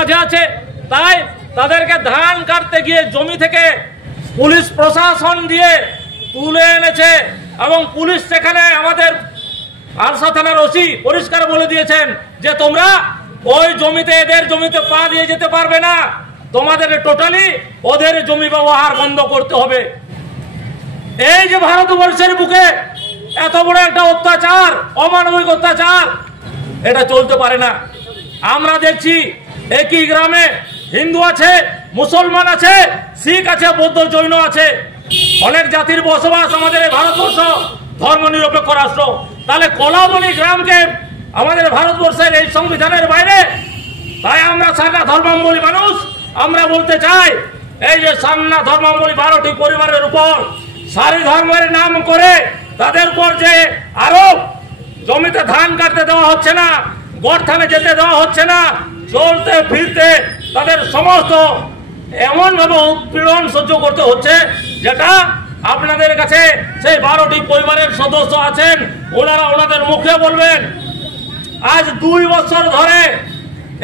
মাঝে আছে, তাই তাদেরকে ধান কাটতে গিয়ে জমি থেকে পুলিশ প্রশাসন দিয়ে তুলে এনেছে এবং পুলিশ সেখানে আমাদের আরসা থানার ওসি পরিষ্কার বলে দিয়েছেন যে তোমরা ওই জমিতে এদের জমিতে পা দিয়ে যেতে পারবে না, তোমাদের টোটালি ওদের জমি ব্যবহার বন্ধ করতে হবে। এই যে ভারতবর্ষের বুকে এত বড় একটা অত্যাচার, অমানবিক অত্যাচার, এটা চলতে পারে না। আমরা দেখছি একই গ্রামে হিন্দু আছে, মুসলমান আছে, শিখ আছে, বৌদ্ধ, জৈন আছে, অনেক জাতির বসবাস আমাদের এই ভারতবর্ষ ধর্ম নিরপেক্ষ রাষ্ট্র। তাহলে কলাবনী গ্রামকে আমাদের ভারতবর্ষের এই সংবিধানের বাইরে? তাই আমরা সারনা ধর্মাবলম্বী মানুষ আমরা বলতে চাই, এই যে সারনা ধর্মাবলম্বী 12টি পরিবারের উপর সারি ধর্মের নাম করে তাদের উপর যে আরো জমিতে ধান কাটতে দেওয়া হচ্ছে না, গড়থানে যেতে দেওয়া হচ্ছে না, চলতে ফিরতে তাদের সমস্ত এমন ভাবে উৎপীড়ন সহ্য করতে হচ্ছে, যেটা আপনাদের কাছে সেই 12টি পরিবারের সদস্য আছেন ওনারা ওনাদের মুখে বলবেন। আজ 2 বছর ধরে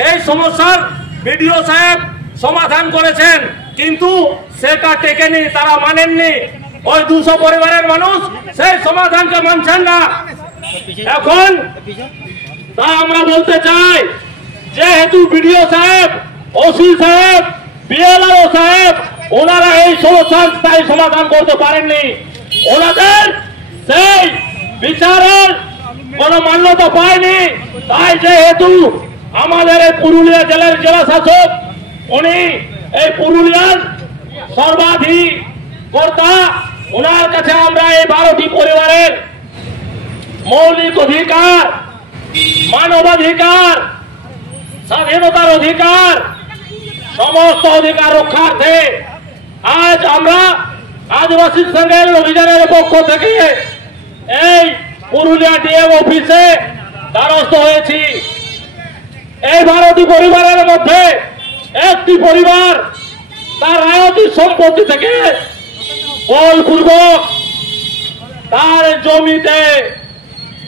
এই সমস্যার বিডিও সাহেব সমাধান করেছেন, কিন্তু সেটা টেকেনি, তারা মানেননি। ওই 200 পরিবারের মানুষ সেই সমাধানকে মানছেন না। এখন তা আমরা বলতে চাই, যেহেতু বিডিও সাহেব, ওসি সাহেব, বিএলআরও সাহেব ওনারা এই সমস্যার স্থায়ী সমাধান করতে পারেননি, ওনাদের সেই বিচারের কোন মান্যতা পায়নি, তাই যেহেতু আমাদের এই পুরুলিয়া জেলার জেলা শাসক উনি এই পুরুলিয়ার সর্বাধিক কর্তা, ওনার কাছে আমরা এই 12টি পরিবারের মৌলিক অধিকার, মানবাধিকার, স্বাধীনতার অধিকার, সমস্ত অধিকার রক্ষার্থে আজ আমরা আদিবাসী সংঘের অভিযানের পক্ষ থেকে এই পুরুলিয়া ডিএম অফিসে দ্বারস্থ হয়েছি। এই 12টি পরিবারের মধ্যে একটি পরিবার তার রায়তি সম্পত্তি থেকে বলপূর্বক তার জমিতে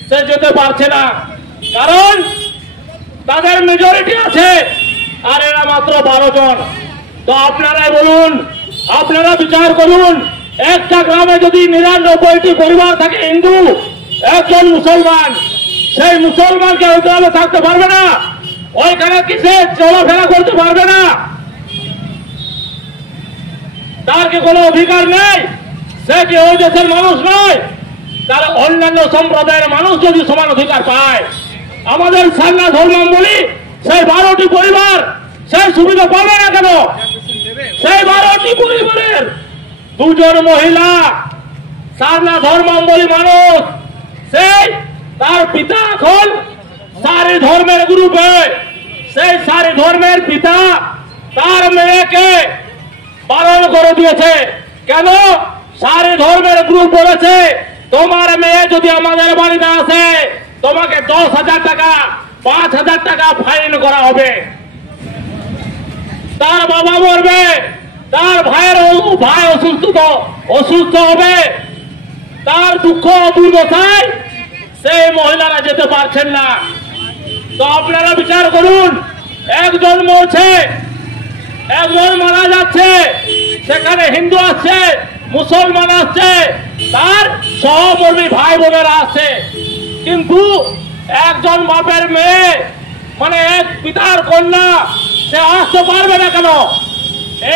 সে যেতে পারছে না, কারণ তাদের মেজরিটি আছে আর এরা মাত্র 12 জন। তো আপনারাই বলুন, আপনারা বিচার করুন, একটা গ্রামে যদি 99টি পরিবার থাকে হিন্দু, একজন মুসলমান, সেই মুসলমানকে ওই গ্রামে থাকতে পারবে না, ওইখানে কিসে চলাফেরা করতে পারবে না, তার কি কোনো অধিকার নেই? সে কি ওই দেশের মানুষ নয়? তাহলে অন্যান্য সম্প্রদায়ের মানুষ যদি সমান অধিকার পায়, আমাদের সারনা ধর্মাবলম্বী সেই 12টি পরিবার সেই সুবিধা পাবে না কেন? সেই 12টি পরিবারের 2 জন মহিলা সারনা ধর্মাবলম্বী মানুষ, সেই তার পিতা এখন সারি ধর্মের গ্রুপে, সেই সারি ধর্মের পিতা তার মেয়েকে বারণ করে দিয়েছে। কেন? সারি ধর্মের গ্রুপ বলেছে, তোমার মেয়ে যদি আমাদের বাড়িতে আসে তোমাকে 10,000 টাকা, 5,000 টাকা ফাইন করা হবে। তার বাবা মরবে, তার ভাই অসুস্থ হবে, তার দুঃখ দুর্দশায় সেই মহিলারা যেতে পারছেন না। তো আপনারা বিচার করুন, একজন মরছে, একজন মারা যাচ্ছে, সেখানে হিন্দু আসছে, মুসলমান আসছে, তার সহকর্মী ভাই বোনেরা আসছে, কিন্তু একজন বাপের মেয়ে মানে এক পিতার কন্যা সে আসতে পারবে না কেন?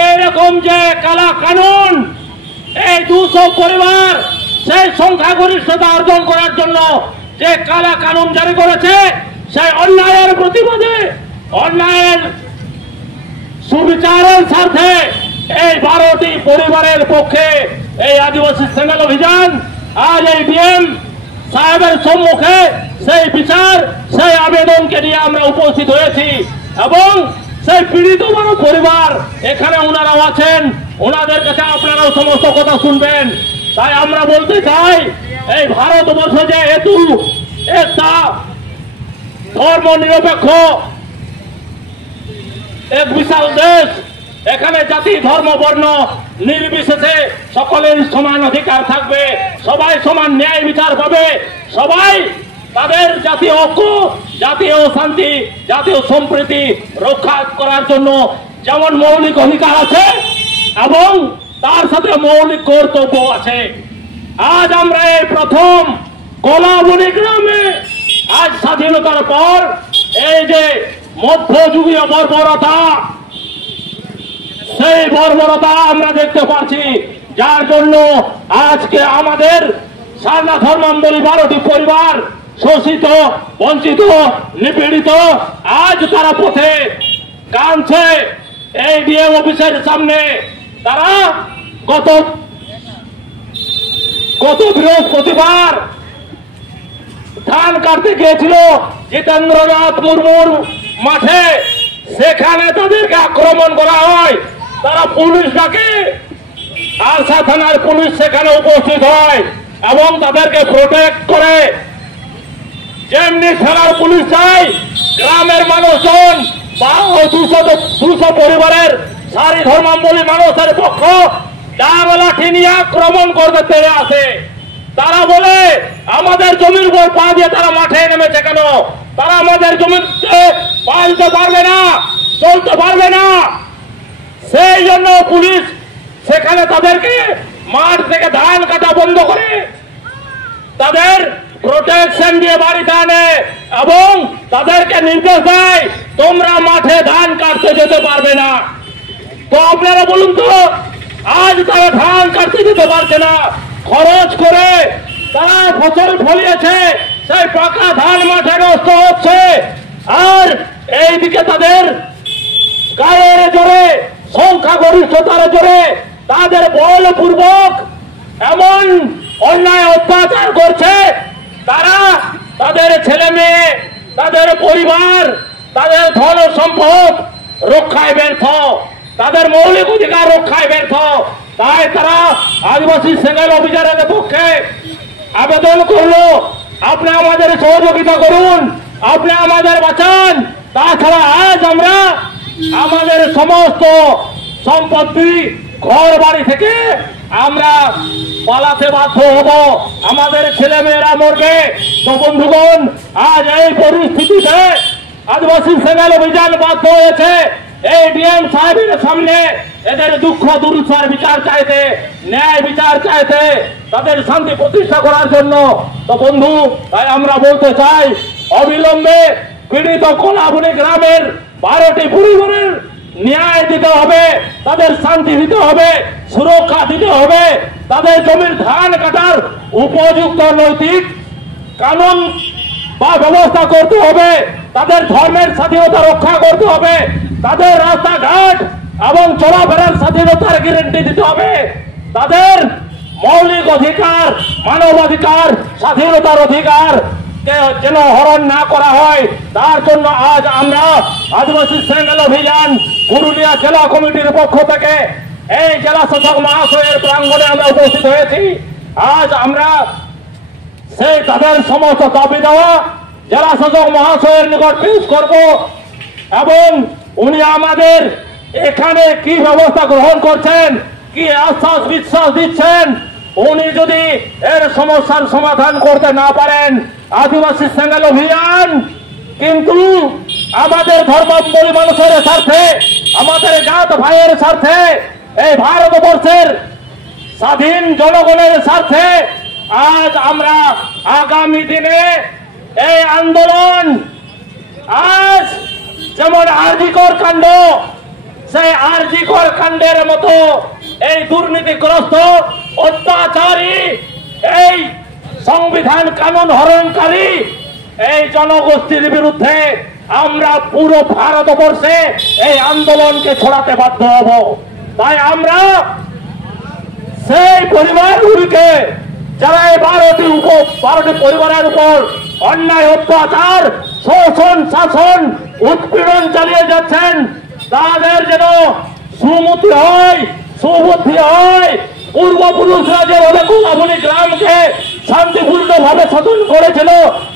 এইরকম যে কালা কানুন, এই 200 পরিবার সেই সংখ্যাগরিষ্ঠতা অর্জন করার জন্য যে কালা কানুন জারি করেছে, সেই অন্যায়ের প্রতিবাদে, অন্যায়ের সুবিচারের স্বার্থে এই 12টি পরিবারের পক্ষে এই আদিবাসী সংগ্রাম অভিযান আজ এই ডিএম সাহেবের সম্মুখে সেই বিচার, সেই আবেদনকে নিয়ে আমরা উপস্থিত হয়েছি এবং সেই পীড়িত পরিবার এখানে ওনারাও আছেন, ওনাদের কাছে আপনারাও সমস্ত কথা শুনবেন। তাই আমরা বলতে চাই, এই ভারতবর্ষ যেহেতু একটা ধর্ম নিরপেক্ষ এক বিশাল দেশ, এখানে জাতি ধর্ম বর্ণ নির্বিশেষে সকলের সমান অধিকার থাকবে, সবাই সমান ন্যায় বিচার পাবে, সবাই তাদের জাতীয় ঐক্য, জাতীয় শান্তি, জাতীয় সম্প্রীতি রক্ষা করার জন্য যেমন মৌলিক অধিকার আছে এবং তার সাথে মৌলিক কর্তব্য আছে। আজ আমরা এই প্রথম কলাবনী গ্রামে আজ স্বাধীনতার পর এই যে মধ্যযুগীয় বর্বরতা, সেই বর্বরতা আমরা দেখতে পাচ্ছি, যার জন্য আজকে আমাদের সারনা ধর্মাবলম্বী 12টি পরিবার শোষিত, বঞ্চিত, নিপীড়িত, আজ তারা পথে কাঁদছে। এই ডিএম অফিসের সামনে তারা গত বৃহস্পতিবার ধান কাটতে গিয়েছিল জিতেন্দ্রনাথ মুর্মুর মাঠে, সেখানে তাদেরকে আক্রমণ করা হয়। তারা পুলিশ ডাকে, আরসা থানার পুলিশ সেখানে উপস্থিত হয় এবং তাদেরকে প্রোটেক্ট করে। যেমনি থানার পুলিশ যায়, গ্রামের মানুষজন 200 পরিবারের সারি ধর্মাবলম্বী মানুষের পক্ষ ডাঙা লাঠি নিয়ে আক্রমণ করতে তেড়ে আসে। তারা বলে আমাদের জমির উপর পা দিয়ে তারা মাঠে নেমেছে কেন? তারা আমাদের জমিতে পালতে পারবে না, চলতে পারবে না। সেই জন্য পুলিশ সেখানে তাদেরকে মাঠ থেকে ধান কাটা বন্ধ করে তাদের প্রোটেকশন দিয়ে বাড়িতে আনে এবং তাদেরকে নির্দেশ দেয় তোমরা মাঠে ধান কাটতে যেতে পারবে না। তো আপনারা বলুন তো, আজ তারা ধান কাটতে যেতে পারছে না, খরচ করে তারা ফসল ফলিয়েছে, সেই পাকা ধান মাঠে নষ্ট হচ্ছে। আর এইদিকে তাদের গায়ের জোরে, সংখ্যাগরিষ্ঠতার জোরে তাদের বলপূর্বক এমন অন্যায় অত্যাচার করছে, তারা তাদের ছেলে মেয়ে, তাদের পরিবার, তাদের ধন সম্পদ রক্ষায় ব্যর্থ, তাদের মৌলিক অধিকার রক্ষায় ব্যর্থ। তাই তারা আদিবাসী সেঙ্গেল অভিযানের পক্ষে আবেদন করলো, আপনি আমাদের সহযোগিতা করুন, আপনি আমাদের বাঁচান। তাছাড়া আজ আমরা আমাদের সমস্ত সম্পত্তি, ঘর বাড়ি থেকে আমরা পালাতে বাধ্য হব, আমাদের ছেলে মেয়েরা মরবে। তো বন্ধুগণ, আজ এই পরিস্থিতিতে আদিবাসী সেঙ্গেল অভিযান বাধ্য হয়েছে এই ডিএম সাহেবের সামনে এদের দুঃখ দুর্দশার বিচার চাইতে, ন্যায় বিচার চাইতে, তাদের শান্তি প্রতিষ্ঠা করার জন্য। তো বন্ধু, তাই আমরা বলতে চাই, অবিলম্বে পীড়িত কলাবনী গ্রামের 12টি পরিবারের ন্যায় দিতে হবে, তাদের শান্তি দিতে হবে, সুরক্ষা দিতে হবে, তাদের জমির ধান কাটার উপযুক্ত নৈতিক কানুন বা ব্যবস্থা করতে হবে, তাদের ধর্মের স্বাধীনতা রক্ষা করতে হবে, তাদের রাস্তাঘাট এবং চলাফেরার স্বাধীনতার গ্যারান্টি দিতে হবে, তাদের মৌলিক অধিকার, মানবাধিকার, স্বাধীনতার অধিকার যেন হরণ না করা হয়, তার জন্য আজ আমরা আদিবাসী সেঙ্গেল অভিযান পুরুলিয়া জেলা কমিটির পক্ষ থেকে এই জেলা শাসক মহাশয়ের প্রাঙ্গণে আমরা উপস্থিত হয়েছি। আজ আমরা সেই তাদের সমস্ত দাবি দেওয়া জেলা শাসক মহাশয়ের নিকট পেশ করব এবং উনি আমাদের এখানে কি ব্যবস্থা গ্রহণ করছেন, কি আশ্বাস বিশ্বাস দিচ্ছেন। উনি যদি এর সমস্যার সমাধান করতে না পারেন, আদিবাসী সেঙ্গেল অভিযান কিন্তু আমাদের ধর্মাবলম্বী মানুষের স্বার্থে, আমাদের জাত ভাইয়ের স্বার্থে, এই ভারতবর্ষের স্বাধীন জনগণের স্বার্থে আজ আমরা আগামী দিনে এই আন্দোলন, আজ যেমন আরজিকর কাণ্ড, সেই আরজিকর কাণ্ডের মতো এই দুর্নীতিগ্রস্ত, অত্যাচারী, এই সংবিধান কানুন হরণকারী এই জনগোষ্ঠীর বিরুদ্ধে আমরা পুরো ভারতবর্ষে এই আন্দোলনকে ছড়াতে বাধ্য হব। তাই আমরা সেই পরিবারগুলিকে, যারা এই 12টি পরিবারের উপর অন্যায় অত্যাচার, শোষণ, শাসন, উৎপীড়ন চালিয়ে যাচ্ছেন, তাদের যেন সুমতি হয়, সুবুদ্ধি হয়। পূর্বপুরুষরা যেভাবে কলাবনী গ্রামকে শান্তিপূর্ণভাবে শাসন করেছিল,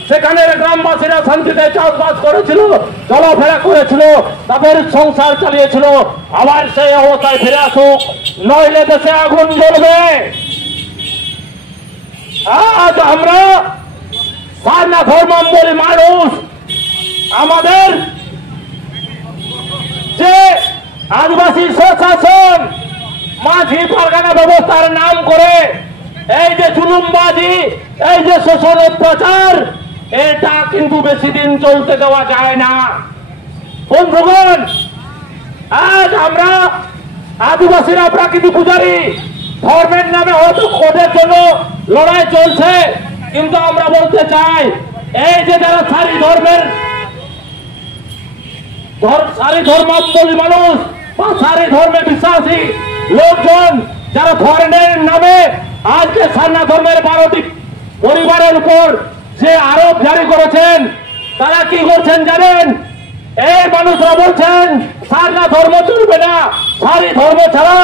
সেখানের গ্রামবাসীরা শান্তিতে চাষবাস করেছিল, চলাফেরা করেছিল, তাদের সংসার চালিয়েছিল, আবার সেই অবস্থায় ফিরে আসুক, নইলে দেশে আগুন জ্বলবে। আজ আমরা সারনা ধর্মাবলম্বী মানুষ আমাদের যে আদিবাসী স্বশাসন মাঝি পারগানা ব্যবস্থার নাম করে এই যে জুলুমবাজি, এই যে শোষণ অত্যাচার, এটা কিন্তু বেশি দিন চলতে দেওয়া যায় না। বন্ধুগণ, আজ আমরা আদিবাসীরা প্রাকৃতিক পূজারী, ধর্মের নামে হয়তো ওদের জন্য লড়াই চলছে, কিন্তু আমরা বলতে চাই এই যে যারা সারি ধর্মাবলম্বী মানুষ বা সারি ধর্মে বিশ্বাসী লোকজন যারা ধর্মের নামে আজকে সারনা ধর্মের 12টি পরিবারের উপর যে আরোপ জারি করেছেন, তারা কি করছেন জানেন? এই মানুষরা বলছেন সারনা ধর্ম চলবে না, সারি ধর্ম ছাড়া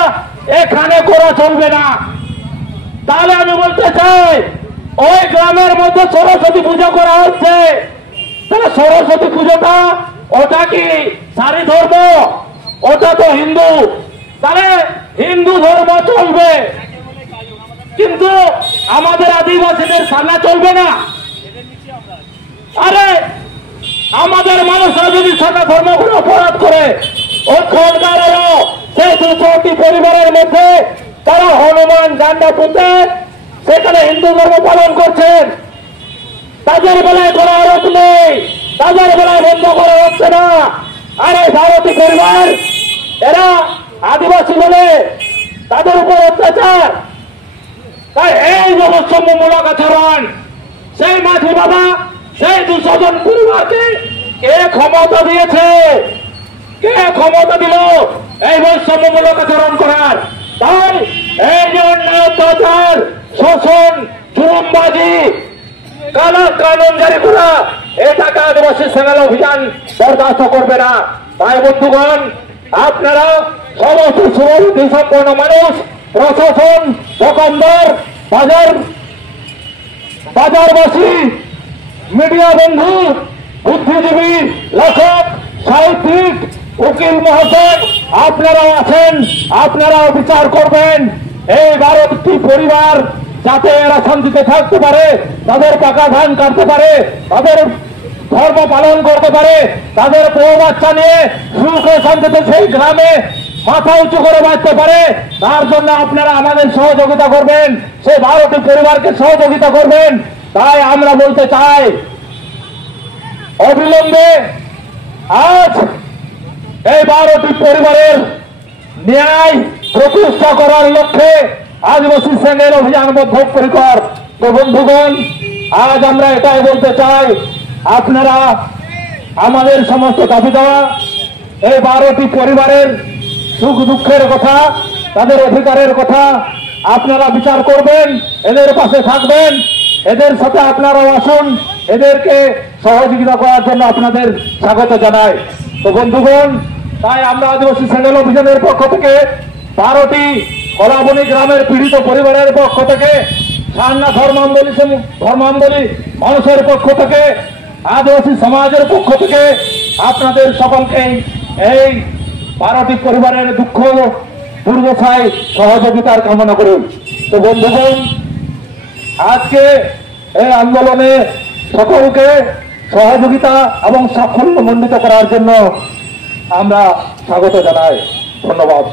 এখানে করা চলবে না। তাহলে আমি বলতে চাই ওই গ্রামের মধ্যে সরস্বতী পুজো করা হচ্ছে, তাহলে সরস্বতী পুজোটা ওটা কি সারি ধর্ম? ওটা তো হিন্দু, তাহলে হিন্দু ধর্ম চলবে, কিন্তু আমাদের আদিবাসীদের সারনা চলবে না। আরে আমাদের মানুষরা যদি সারনা ধর্মগুলো অপরাধ করে, ওই খড়গাড়েরও সেই 200টি পরিবারের মধ্যে তারা হনুমান ঝান্ডা পুঁতে সেখানে হিন্দু ধর্ম পালন করছেন, তাদের বেলায় কোনো আরোপ নেই, তাদের বেলায় বন্ধ করা হচ্ছে না। আর এই 12টি পরিবার এরা আদিবাসী বলে তাদের উপর অত্যাচার, তাই এই যে বৈষম্যমূলক আচরণ, সেই মাঝি বাবা সেই 200 জন পরিবারকে কে ক্ষমতা দিয়েছে? কে ক্ষমতা দিল এই বৈষম্যমূলক আচরণ করার? তাই এই যে অন্যায় অত্যাচার, শোষণ, জুলুমবাজি, কালা কানুন জারি করা, এটাকে আদিবাসী সেনাল অভিযান বরদাস্ত করবে না। তাই বন্ধুগণ, আপনারা সমস্ত শুভবুদ্ধি সম্পন্ন মানুষ, প্রশাসন, দোকানদার, বাজারবাসী, মিডিয়া বন্ধু, বুদ্ধিজীবী, লেখক, সাহিত্যিক, উকিল মহাশয়, আপনারা আছেন, আপনারাও বিচার করবেন। এই 12টি পরিবার যাতে এরা শান্তিতে থাকতে পারে, তাদের পাকা ধান কাটতে পারে, তাদের ধর্ম পালন করতে পারে, তাদের বউ বাচ্চা নিয়ে সুখে শান্তিতে সেই গ্রামে মাথা উঁচু করে বাঁচতে পারে, তার জন্য আপনারা আমাদের সহযোগিতা করবেন, সেই 12টি পরিবারকে সহযোগিতা করবেন। তাই আমরা বলতে চাই অবিলম্বে আজ এই 12টি পরিবারের ন্যায় প্রতিষ্ঠা করার লক্ষ্যে আদিবাসী সেনার অভিযান বদ্ধপরিকর। তো বন্ধুগণ, আজ আমরা এটাই বলতে চাই, আপনারা আমাদের সমস্ত দাবি দেওয়া এই 12টি পরিবারের সুখ দুঃখের কথা, তাদের অধিকারের কথা আপনারা বিচার করবেন, এদের পাশে থাকবেন, এদের সাথে আপনারাও আসুন, এদেরকে সহযোগিতা করার জন্য আপনাদের স্বাগত জানাই। তো বন্ধুগণ, তাই আমরা আদিবাসী সেনাল অভিযানের পক্ষ থেকে 12টি কলাবনী গ্রামের পীড়িত পরিবারের পক্ষ থেকে, সারনা ধর্মাবলম্বী মানুষের পক্ষ থেকে, আদিবাসী সমাজের পক্ষ থেকে আপনাদের সকলকে এই 12টি পরিবারের দুঃখ দুর্দশায় সহযোগিতার কামনা করুন। তো বন্ধুগণ, আজকে এই আন্দোলনে সকলকে সহযোগিতা এবং সাফল্য মণ্ডিত করার জন্য আমরা স্বাগত জানাই। ধন্যবাদ।